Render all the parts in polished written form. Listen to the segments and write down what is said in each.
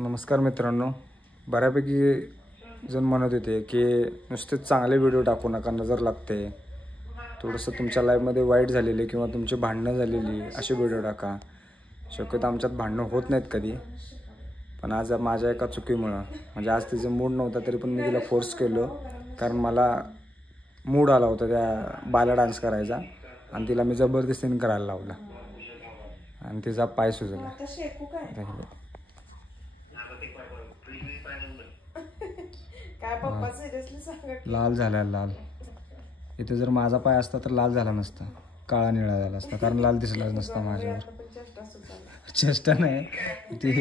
नमस्कार मित्रांनो, बऱ्यापैकी जण म्हणत होते की नुसतेच चांगले व्हिडिओ टाकू नका, नजर लागते. थोडंसं तुमच्या लाईफमध्ये वाईट झालेले किंवा तुमची भांडणं झालेली असे व्हिडिओ टाका. शक्यतो आमच्यात भांडणं होत नाहीत कधी, पण आज माझ्या एका चुकीमुळं म्हणजे आज तिचं मूड नव्हता तरी पण मी तिला फोर्स केलं, कारण मला मूड आला होता त्या बाला डान्स करायचा आणि तिला मी जबरदस्तीने करायला लावला आणि तिचा पाय सुजला. लाल झाला लाल. इथे जर माझा पाय असता तर लाल झाला नसता, काळा निळा झाला असता, कारण लाल दिसलाच नसता माझ्यावर. चेष्टा नाही ती.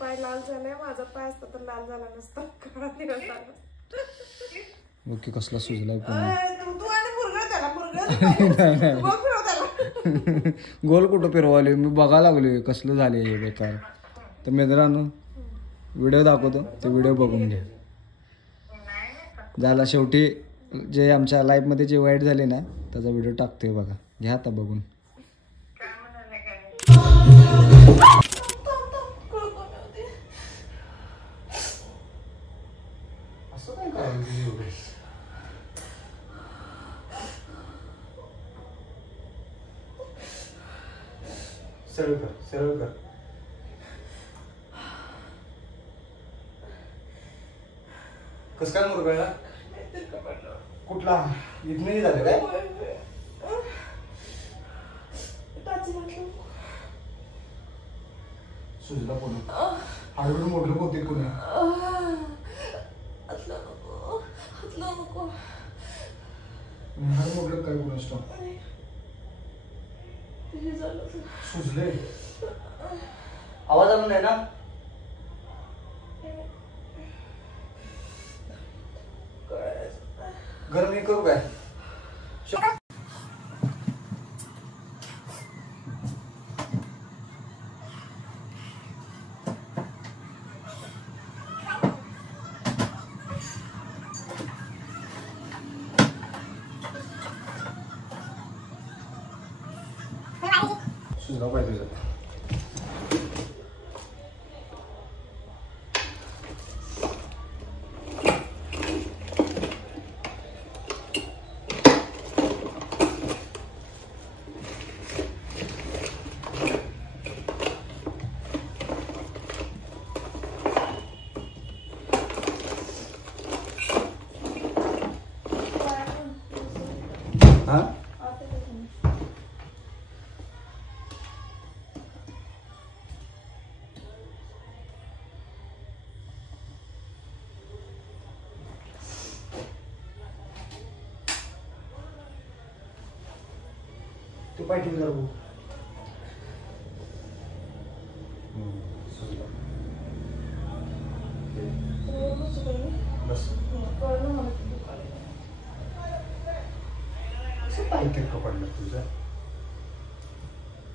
पाय लाल झालाय, माझा पाय असता तर लाल झाला नसता, काळा निळा झाला. ओके, कसला सुजलाय पण. गोल कुठं फिरवाले मी बघायला लागलोय कसलं झाले हे बेकार. तर मित्रांनो व्हिडिओ दाखवतो, ते व्हिडिओ बघून घ्या. झाला शेवटी जे आमच्या लाईफमध्ये जे वाईट झाले ना त्याचा व्हिडिओ टाकतोय बघा, घ्या आता बघून. असं काय करायचं, सरळ कर, सरळ कर. कस काय मुरगळला? कुठला? इथूनही झालं काय? सुजला पुन्हा. हळूहळू मोडलं होते पुन्हा. मोडलं काय पुन्हा स्टॉप सुजले. आवाज आला नाही ना? गरम नाही करू काय? सुजला पाहिजे. तू पाय ठेवून जरा बस. किती पडलं तुझं?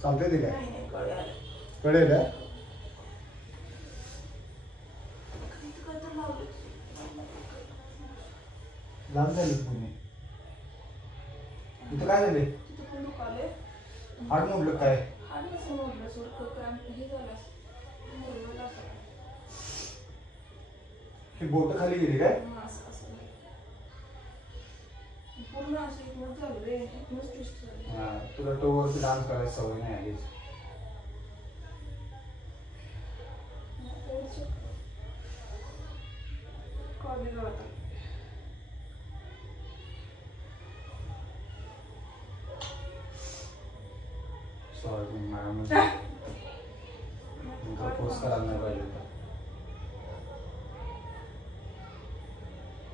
चालतंय ते काय? कळेल का? लांब झाली पुणे. इथं काय झाले? हाड मोडलं काय? ही बोट खाली गेली काय? तुला टोवरती डान्स करायची सवय नाही आलीच. सॉरी मॅडम, पोस्ट करायला नाही पाहिजे होता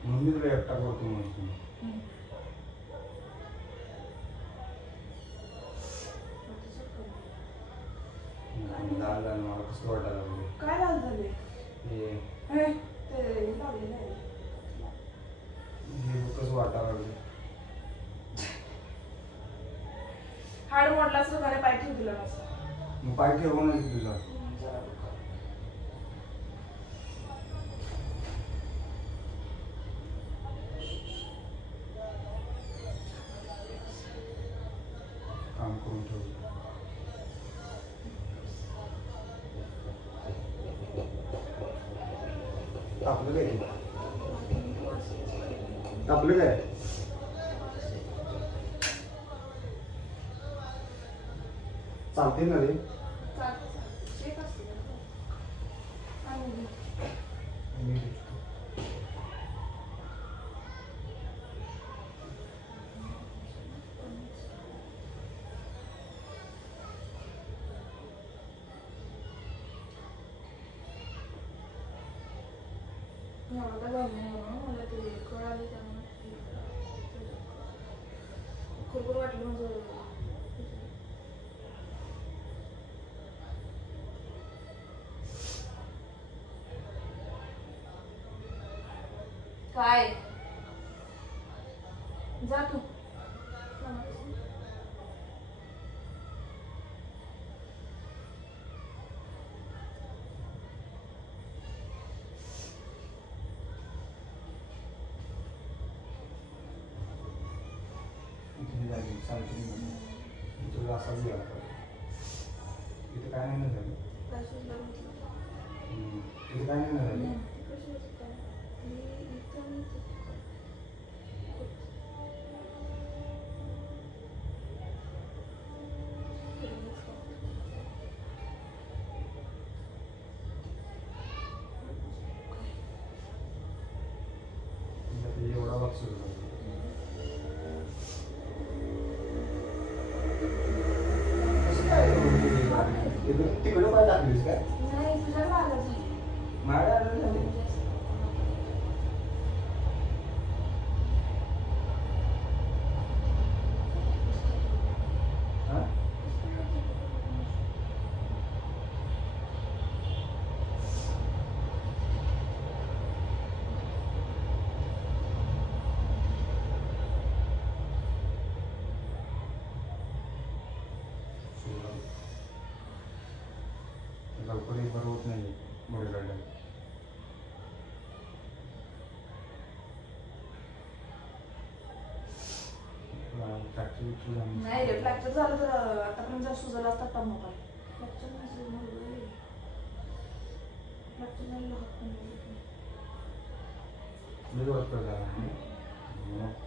म्हणून मी तुला एकटा करतो म्हणतो. लाल झालं, मला कसं वाटायला लागलं. काय लाल झाले? हे कसं वाटायला लागलं. हाड मोडला असं घरी पाय ठेवू दिला नसता. मग पाय ठेवून तुझा काम करून ठेवलं. आपलं काय आपलं काय चालते ना रे मला ते कळाले त्यामुळे खूप वाटलं म्हणजे काय जा तू तुला असाच गेला इथे काय नाही झालं इथे काय नाही झालं एवढा बघ सुरू झाला तिकडं काय टाकलीस काय नाही तुझ्या मागं माझ्या आलं झाले लवकर एक बरं होत नाही मुलीकडलं नाही रे फ्रॅक्चर झालं तर आतापर्यंत जर सुजला असता तर मोठा फ्रॅक्चर फ्रॅक्चर झालं हात पण